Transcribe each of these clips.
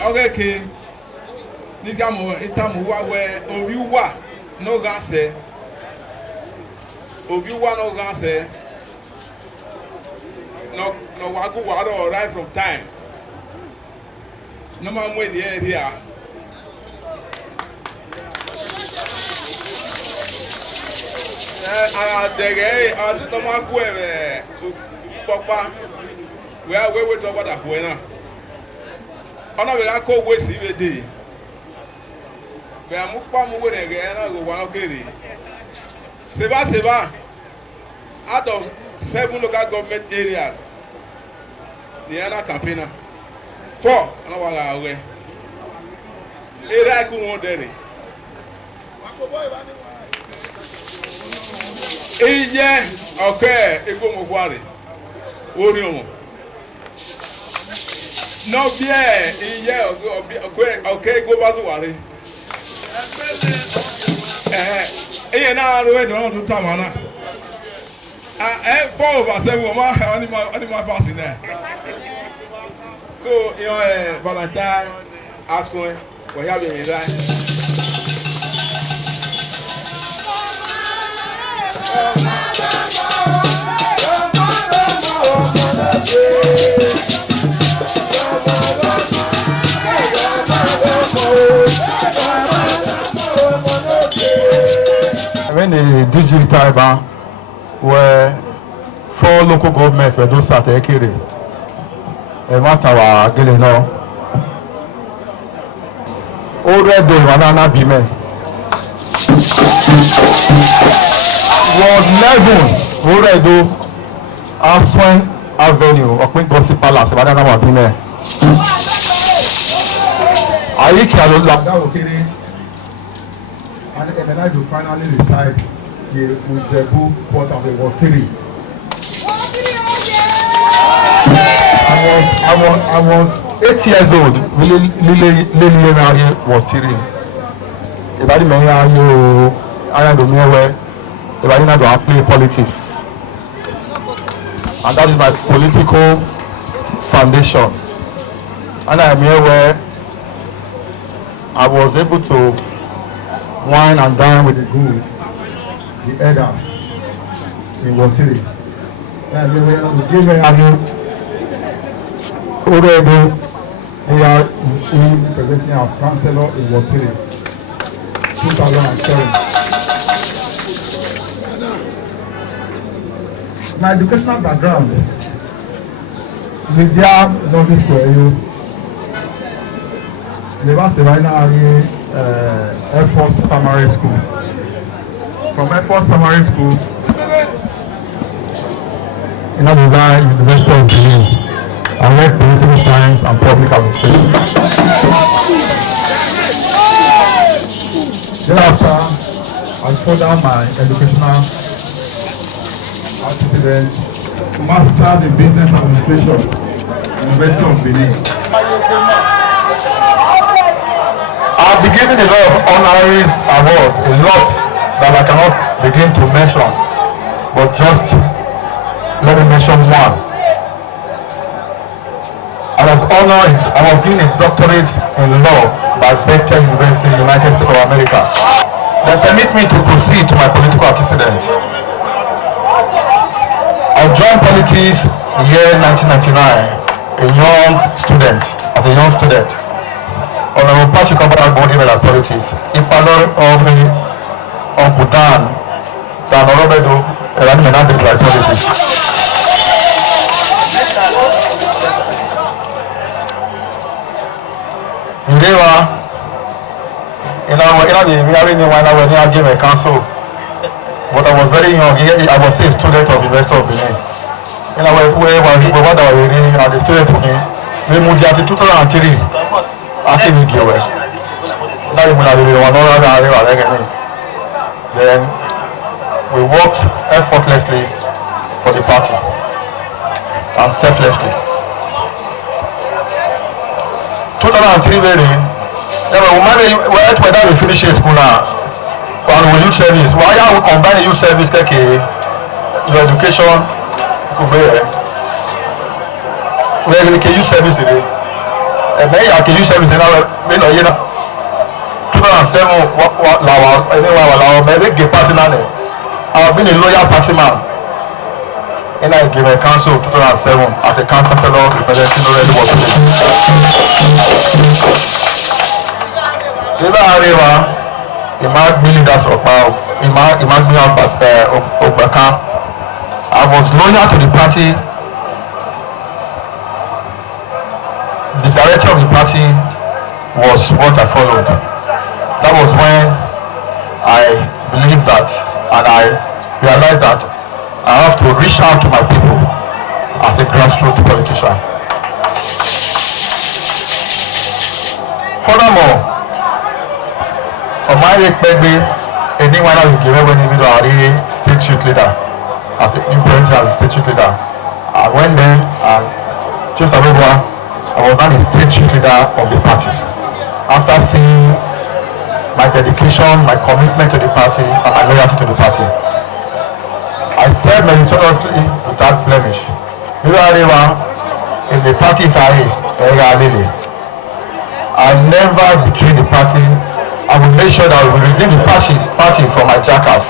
okay, Nigamo, Itamu, where Obiwa, no gase, Obiwa, no gase, no Wagu Wado, right from time. No man with the area. I just don't want to Papa. We are way to what I went. Ona we akọ we si we dey. We amu pa mu we again na go wan kere. Seba out of 7 local government areas. The other campaigner 4 ana wa ga we. Area ku won dere. Iye okay ego mo kware. Ori o. No bien, okay, go back to Wally. Na we don't do tamana. 4 over 7 animal passing there. So, Valentine, Asuen, we have been there. When the digital ban where 4 local governments for those at Ekiri, and what our getting now, already banana bime was 11 already Asuen Avenue or Queen Gossip Palace, banana bime. I can't look and then I will finally decide with the book what of the War 3. I was 8 years old, really War 3. If I didn't I don't know where, if I didn't know play politics. And that is my political foundation. And I am here where I was able to wine and dine with the good, the elder in Wotiri. And we give already we are presenting as councillor in Wotiri 2007. My educational background, media novice school, University Air Force Primary School. From Air Force Primary School, in Abuja University of Benin, I read political science and public administration. Thereafter, I further my educational antecedents to master in business administration at University of Benin. I've been given a lot of honorary awards, a lot that I cannot begin to mention, but just let me mention one. I was given a doctorate in law by Bethel University, United States of America. That permit me to proceed to my political antecedents. I joined politics in the year 1999, as a young student. Honorable Patrick Kabbalah body well as politics. If I know of me, Uncle Dan Orobedo, and I'm not the politics. We are in the game a council, but I was very young. I was a student of University of Benin. And I was the student of me. We moved here to 2003. Then we worked effortlessly for the party and selflessly. 2003 we finish school now and we youth service. Why are we combining youth service like your education? We youth service today. ẹ̀mẹ́ yà kì í service náà nínú yìí náà 2007 làwọn ẹni wà làwọn mẹ́rin gé party náà nẹ̀ I've been a loyal party man in a given council 2007 as a councillor representing Redi was ìlú àríwá ìmágbé leaders ọ̀pá ìmágbé ọ̀gbẹ̀ká I was loyal to the party. The direction of the party was what I followed. That was when I believed that and I realized that I have to reach out to my people as a grassroots politician. Furthermore, on my Peggy, anyone I will give away the state youth leader as an influential state youth leader. I went there and just over. I was not the state youth leader of the party. After seeing my dedication, my commitment to the party, and my loyalty to the party, I served meritoriously without blemish. In the party I never betrayed the party. I will make sure that I will redeem the party from my jackass.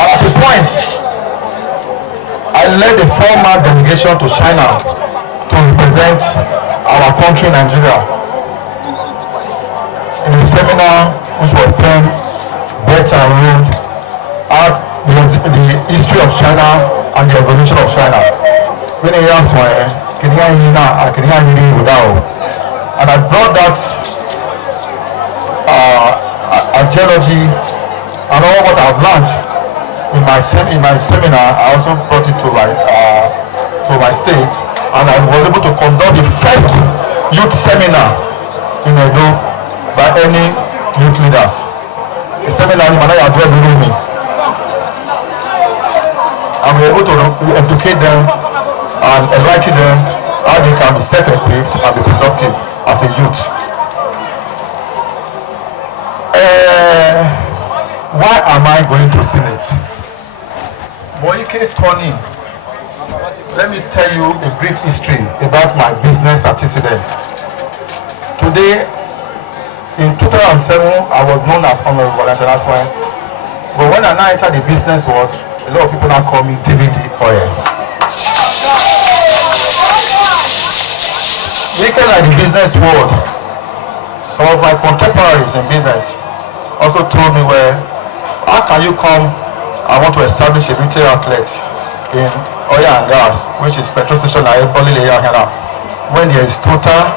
At the point, I led the former delegation to China to represent our country, Nigeria, in a seminar which was termed Belt and Road at the history of China and the evolution of China. And I brought that ideology and all what I've learned in my seminar. I also brought it to my state, and I was able to conduct the first youth seminar in Edo by any youth leaders. The seminar in Manaya addressed me, and we were able to educate them and enlighten them how they can be self-equipped and be productive as a youth. Why am I going to Senate? Moike Tony, let me tell you a brief history about my business antecedents. Today, in 2007, I was known as Honorable Valentine Asuen, but when I now entered the business world, a lot of people now call me DVD Oil. Looking at the business world, some of my contemporaries in business also told me, well, how can you come? I want to establish a retail outlet in oil and gas, which is petrol station when there is Total,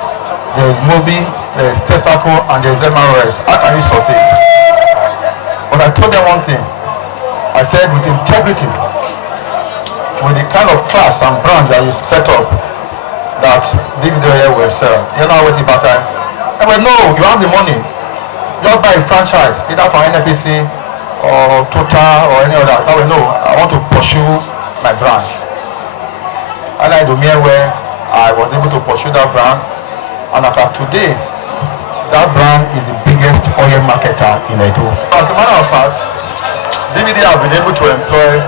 there is Mobi, there is Tesaco, and there is MRS. How can you succeed? But I told them one thing. I said, with integrity, with the kind of class and brand that you set up, that DVD will sell. You know what about that? I went, no, you have the money. Just buy a franchise, either for APC or Total or any other. I went, no, I want to pursue my brand. And I do mere where I was able to pursue that brand. And as of today, that brand is the biggest oil marketer in Edo. As a matter of fact, DVD have been able to employ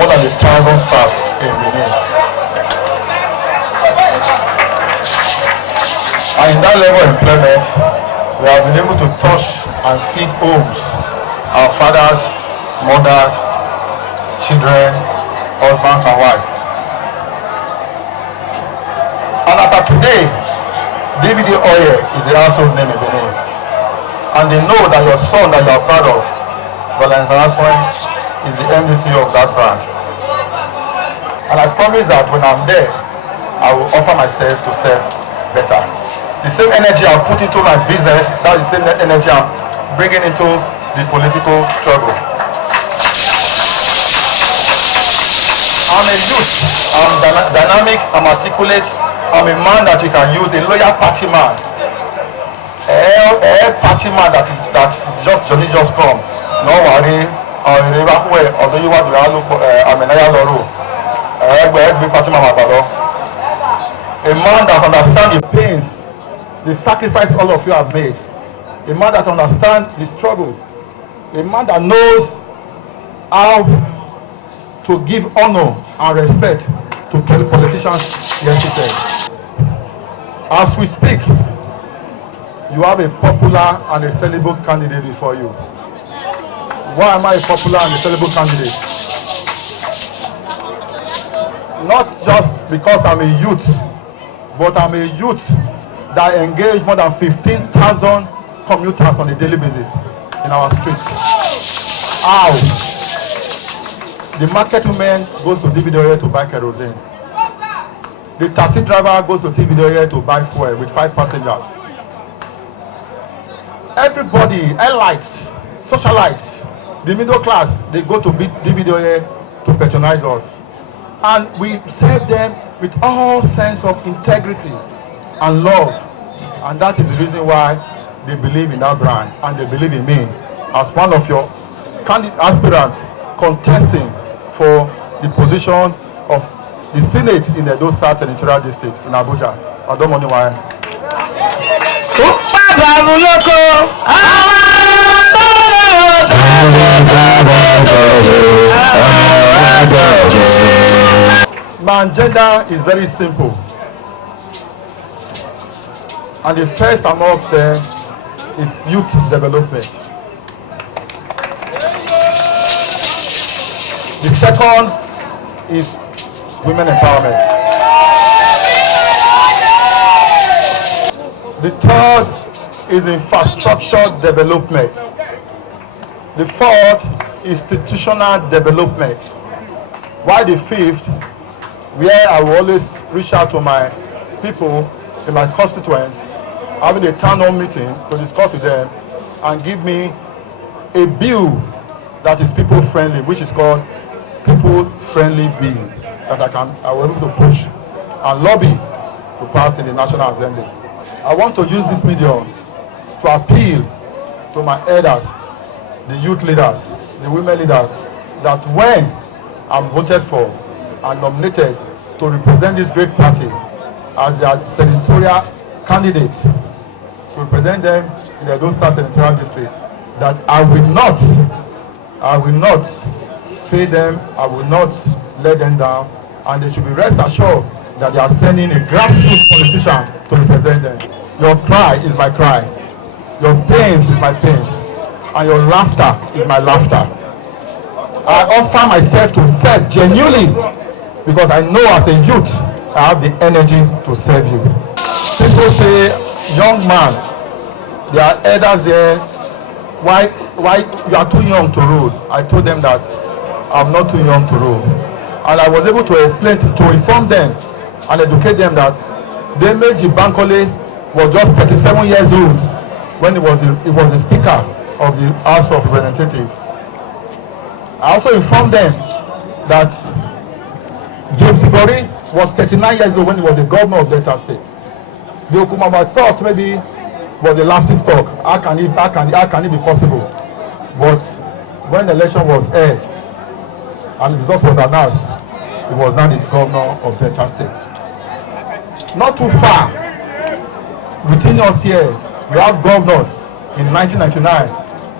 more than 1,000 staff in Benin. And in that level of employment, we have been able to touch and feed homes, our fathers, mothers, children, husbands and wives. And as of today, DVD Oil is the household name in Benin. And they know that your son that you are proud of, Valentine Asuen, is the MDC of that brand. And I promise that when I'm there, I will offer myself to serve better. The same energy I put into my business, that's the same energy I'm bringing into the political struggle. I'm a youth, I'm dynamic, I'm articulate, I'm a man that you can use, a loyal party man. A party man that is just Johnny just come. No worry, although you want to look a man that understands the pains, the sacrifice all of you have made. A man that understands the struggle. A man that knows how to give honor and respect to politicians yesterday. As we speak, you have a popular and a sellable candidate before you. Why am I a popular and a sellable candidate? Not just because I'm a youth, but I'm a youth that engage more than 15,000 commuters on a daily basis in our streets. How? The market woman goes to DVD to buy kerosene. The taxi driver goes to DVD to buy fuel with 5 passengers. Everybody, elites, socialites, the middle class, they go to DVD to patronize us. And we serve them with all sense of integrity and love. And that is the reason why they believe in that brand and they believe in me as one of your aspirants contesting for the position of the Senate in the Edo South Senetorial District in Abuja. I don't know why. My agenda is very simple. And the first amongst them is youth development. The second is women empowerment. The third is infrastructure development. The fourth is institutional development. While the fifth, where I will always reach out to my people in my constituents, having a town hall meeting to discuss with them and give me a bill that is people friendly, which is called people friendly bill that I will be able to push and lobby to pass in the National Assembly. I want to use this medium to appeal to my elders, the youth leaders, the women leaders, that when I'm voted for and nominated to represent this great party as their senatorial candidate to represent them in the Edo South Senatorial District, that I will not fail them, I will not let them down, and they should be rest assured that they are sending a grassroots politician to represent them. Your cry is my cry, your pains is my pains, and your laughter is my laughter. I offer myself to serve genuinely because I know as a youth I have the energy to serve you. People say, young man, there are elders there, why you are too young to rule? I told them that I'm not too young to rule. And I was able to explain, to inform them and educate them that Demeji Bankole was just 37 years old when he was the Speaker of the House of Representatives. I also informed them that James Ibori was 39 years old when he was the governor of Delta State. The Okumaba thought maybe was the laughing stock. How can it be possible? But when the election was held and the result was announced, he was now the governor of Delta State. Not too far, within us here, we have governors in 1999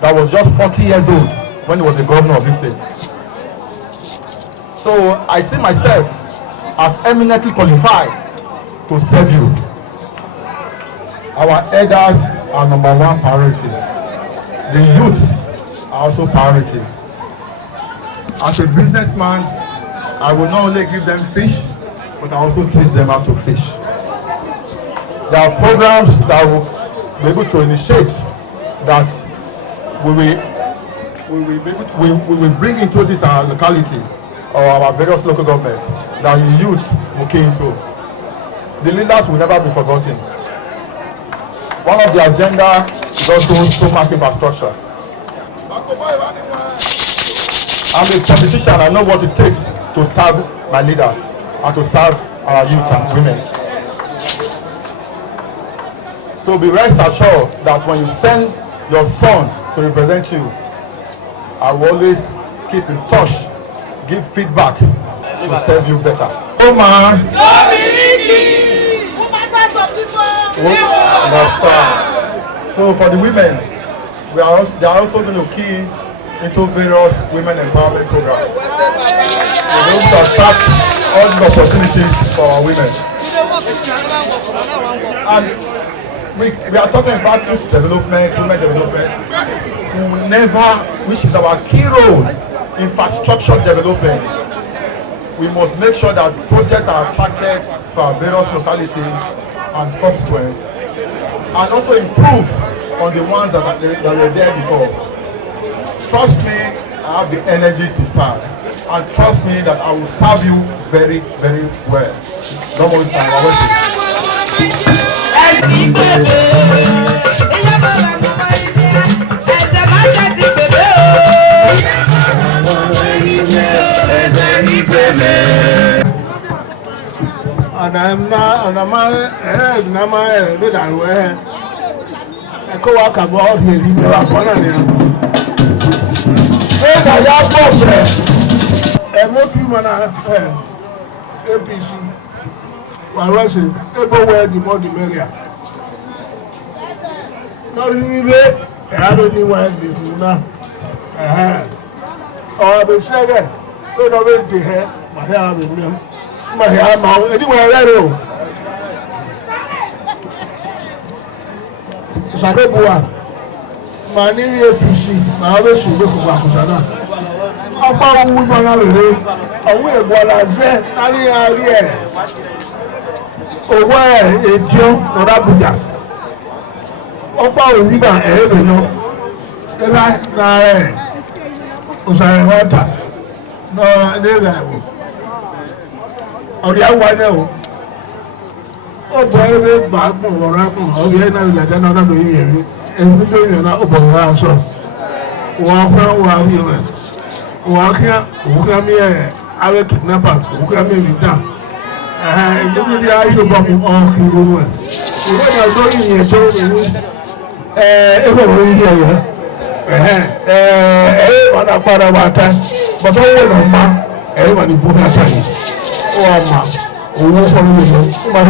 that was just 40 years old when he was the governor of this state. So I see myself as eminently qualified to serve you. Our elders are number one priority. The youth are also priority. As a businessman, I will not only give them fish, but I also teach them how to fish. There are programs that will be able to initiate that we will bring into this locality or our various local governments that the youth will key into. The leaders will never be forgotten. One of the agenda is also stomach infrastructure. I'm a politician, I know what it takes to serve my leaders and to serve our youth and women. So be rest assured that when you send your son to represent you, I will always keep in touch, give feedback to serve you better. Oh man! So for the women, they are also going to key into various women empowerment programs. We're going to attract all the opportunities for our women. And we are talking about youth development, women development. We will never, which is our key role, infrastructure development. We must make sure that projects are attracted to our various localities and constituents, and also improve on the ones that were there before. Trust me, I have the energy to serve, and trust me that I will serve you very, very well. Don't worry, I'm and I'm not my I go walk about here, you know, I'm going to APC. I was everywhere the more the merrier. Not really, I don't know why they do now. Or the second, we don't wait to hear my hair with me. My hair, anywhere I go. Sakebua, my new APC, my always should look back to that. About women are away, what I said, I away a joke or Abuja. About a river, you know, the light, was I water? No, never. Or the other one. Oh, boy, back or apple, oh, yeah, like another year, and we don't know about our son. Walk here. Walk here, who come here, I will kidnap us, who come here with them. And you will be able to bomb all you want. You are going here, so everyone here. Everyone part of our time, but everyone is put aside. Oh, from you, my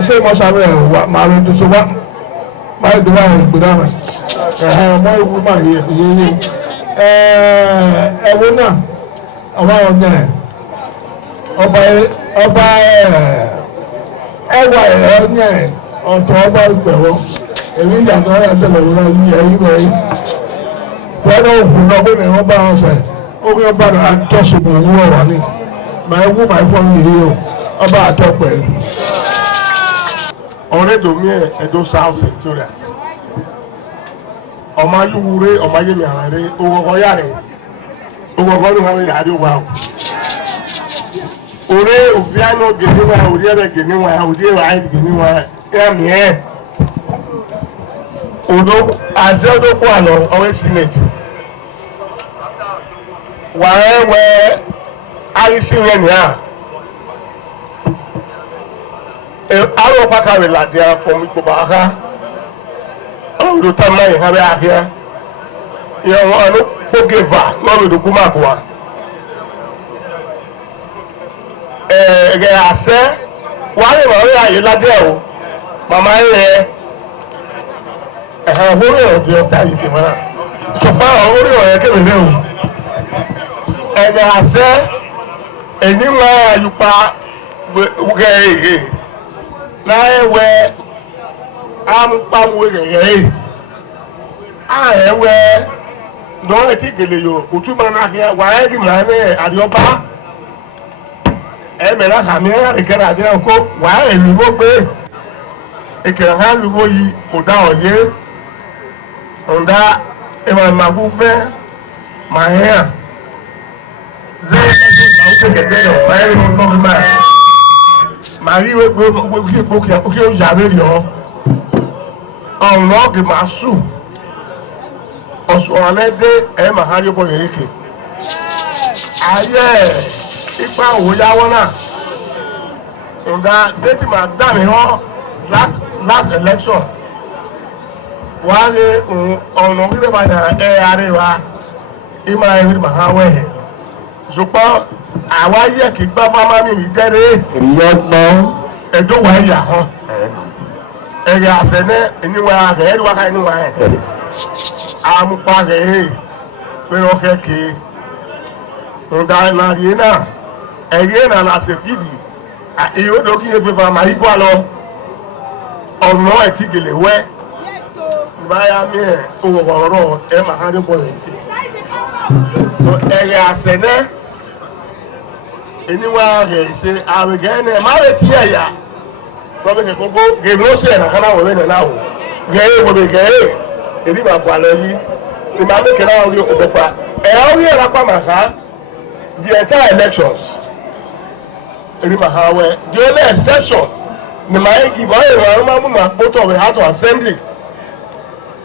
say, my to so what? My divine with my woman here. I will not around there. Ọba ẹwà ẹ̀yẹ ọ̀tọ̀ ọba ìpẹ̀wọ́ èmi ìyàtọ̀ ẹ̀yàtọ̀ lọ́wọ́ yìí ẹ̀yìn bẹ̀rẹ̀ wọ́n náà òfin náà bó ní wọ́n bá wọn sẹ̀ ó bí wọ́n bá náà tọ́sùn òwú ọ̀wà ni màá wú màá fọ́ yìí o ọba àtọ̀ pẹ̀lú. ọ̀rẹ́ dòmí ẹ̀dọ́ South Senetorial ọmọ ayúwúre ọmọ ayémi àrẹ owó ọkọ yára owó ọkọ ló wà yàrá wà o. Ore uviano geniwa uriere geniwa uriere ai geniwa ya mie odo azedo kwa lo owe senate wa we ai sinwe ya aro pakare la dia from ikobaka odo tamai ha be ahia ya anu pogeva no do kuma kwa àṣẹ wàá lè wọ́n rí àyè lájẹ́ o màmá rẹ̀ orí ọ̀dẹ̀ ọ̀tá yìí fìmọ́ náà ṣùgbọ́n orí ọ̀yẹ́ kébèlé o àṣẹ ènìwọ̀n àyùpá wúgẹ̀ẹ́gẹ̀ láyẹ̀wẹ̀ àmúpamọ́ gẹ̀gẹ̀ àyẹ̀wẹ̀ lọ́wọ́ etí gèlè yòó òtúmọ̀ náà wàá ẹ̀dì màá ní àdìọ́bá. Emela kami ekele adi ọkọ wàá èlùbọ́ pé ekele ha lùbọ́ yìí kò dá ọ̀yẹ́ ọ̀dá ìmọ̀ ìmàkú fẹ́ màá hẹ́yà zẹ́ ẹ̀ṣẹ̀ ìgbàwó kékeré yọ̀ báyìí ní ọdún ọdún báyìí màá rí wípé kí ó yàrá yọ ọ̀rùn ọ̀gì máa sùn ọ̀sùn ọ̀lẹ́dẹ́ ẹ̀ máa hárí bọ̀ yẹ̀ yìí ayé ipa òwò yáwọ́ náà ǹda déètì máa dá mi hàn last election wàá lé ọ̀nà wíwé padà ẹ̀ àríwá ìmọ̀ ẹ̀rí màá wẹ̀ ṣùgbọ́n àwa yẹ kí gbá máma mi yìí gẹ́rẹ́ ìyọ́gbọ́n ẹ̀dọ́ wà yà hàn ẹ̀rẹ̀ àṣẹ ní ìníwà ẹ̀rẹ́ wákà ìníwà ẹ̀ amupare pero keke onda na riena eyena na se fidi a iyo do ki efe fa ma igwa lo ọmọ etigele we baya mi e oworo e ma ha de boy so ere asene eniwa re se awegene ma re ti eya bo be ko go ge no se na kana wo le na wo ge wo be ge eri ma kwa lo yi ni ma me kera ori obopa e ori era pa ma ha the entire elections eri ma ha we the only exception ni ma give all ma mu ma photo of the House of Assembly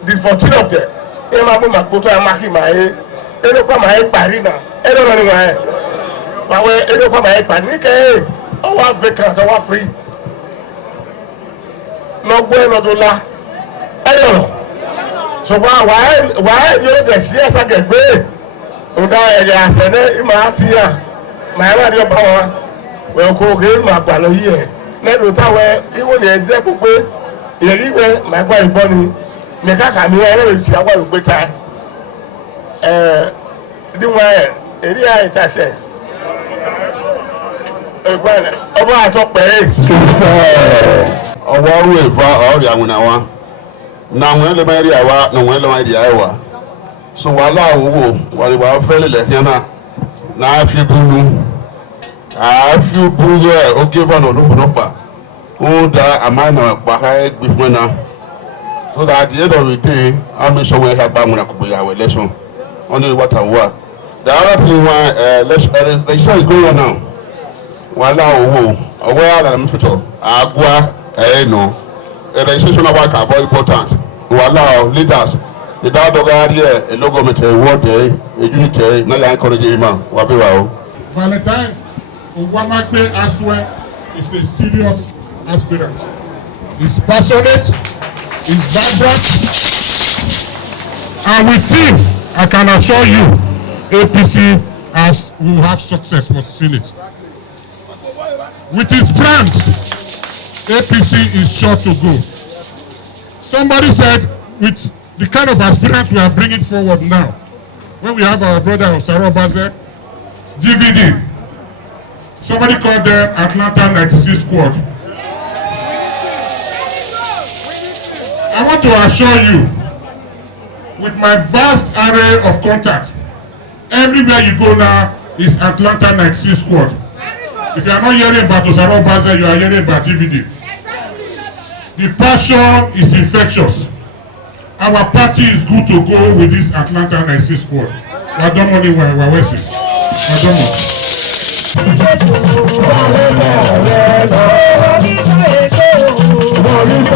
the 14 of them e ma mu ma photo e ma ki ma e ere pa ma e pari na e do ni wa e pa we ere pa ma e pari ni ke o wa vacant o wa free no bueno do la e do so wa yo de si esa ke gbe o da e ya se ne ma ti ya ma e wa ri o pa wa we ko ge ma gba lo yi e lẹ́nu táwọn ìwọ ni ẹ̀zẹ́ gbogbo èyí wẹ́ máa gbọ́ ìbọn ni nìkan kà ní ẹ̀rọ ìṣe àwọn ìgbé ta níwọ̀n èrí àìtàṣẹ ẹ̀gbọ́n ọba àtọ́pẹ́ ẹ̀. ọwọ́ ọrú ẹ̀fọ́ ọ̀rẹ́ àwọn náà wá na àwọn ẹlẹ́mọ̀ ẹ̀rí àwa na àwọn ẹlẹ́mọ̀ ẹ̀rí àwa so wàhálà owó wàlúwà fẹ́lẹ̀ lẹ́yìn náà náà fi búnú. Àáfi búrú ẹ̀ ó gé fọ́nà olóògbé ó da àmàlà pàhà gbìfún náà so that at the end of the day I'll make sure we have bang our election only what and what. The other thing the election is going on now. Wàhálà owó ọwọ́ àlànà mẹ́fẹ̀tọ̀ àgùá ẹ̀ẹ́nù election náà wà kà very important. Wàhálà leaders ìdádọ́gá rí ẹ̀ ẹ̀lọ́gọ́mẹ̀tẹ̀ ìwọ́dẹ̀ ẹ̀júnìtẹ̀ náà lè encourage yìí mà wà bí wà o. Valentine Owamagbe Asuen is a serious aspirant. He's passionate, he's vibrant, and with him, I can assure you, APC will have success for Senate. With his brand, APC is sure to go. Somebody said, with the kind of aspirants we are bringing forward now, when we have our brother Osaro Baze, DVD, somebody called them Atlanta 96 Squad. I want to assure you, with my vast array of contacts, everywhere you go now is Atlanta 96 Squad. If you are not hearing about Osaro Baze, you are hearing about DVD. The passion is infectious. Our party is good to go with this Atlanta 96 Squad. We're wasting. Thank you.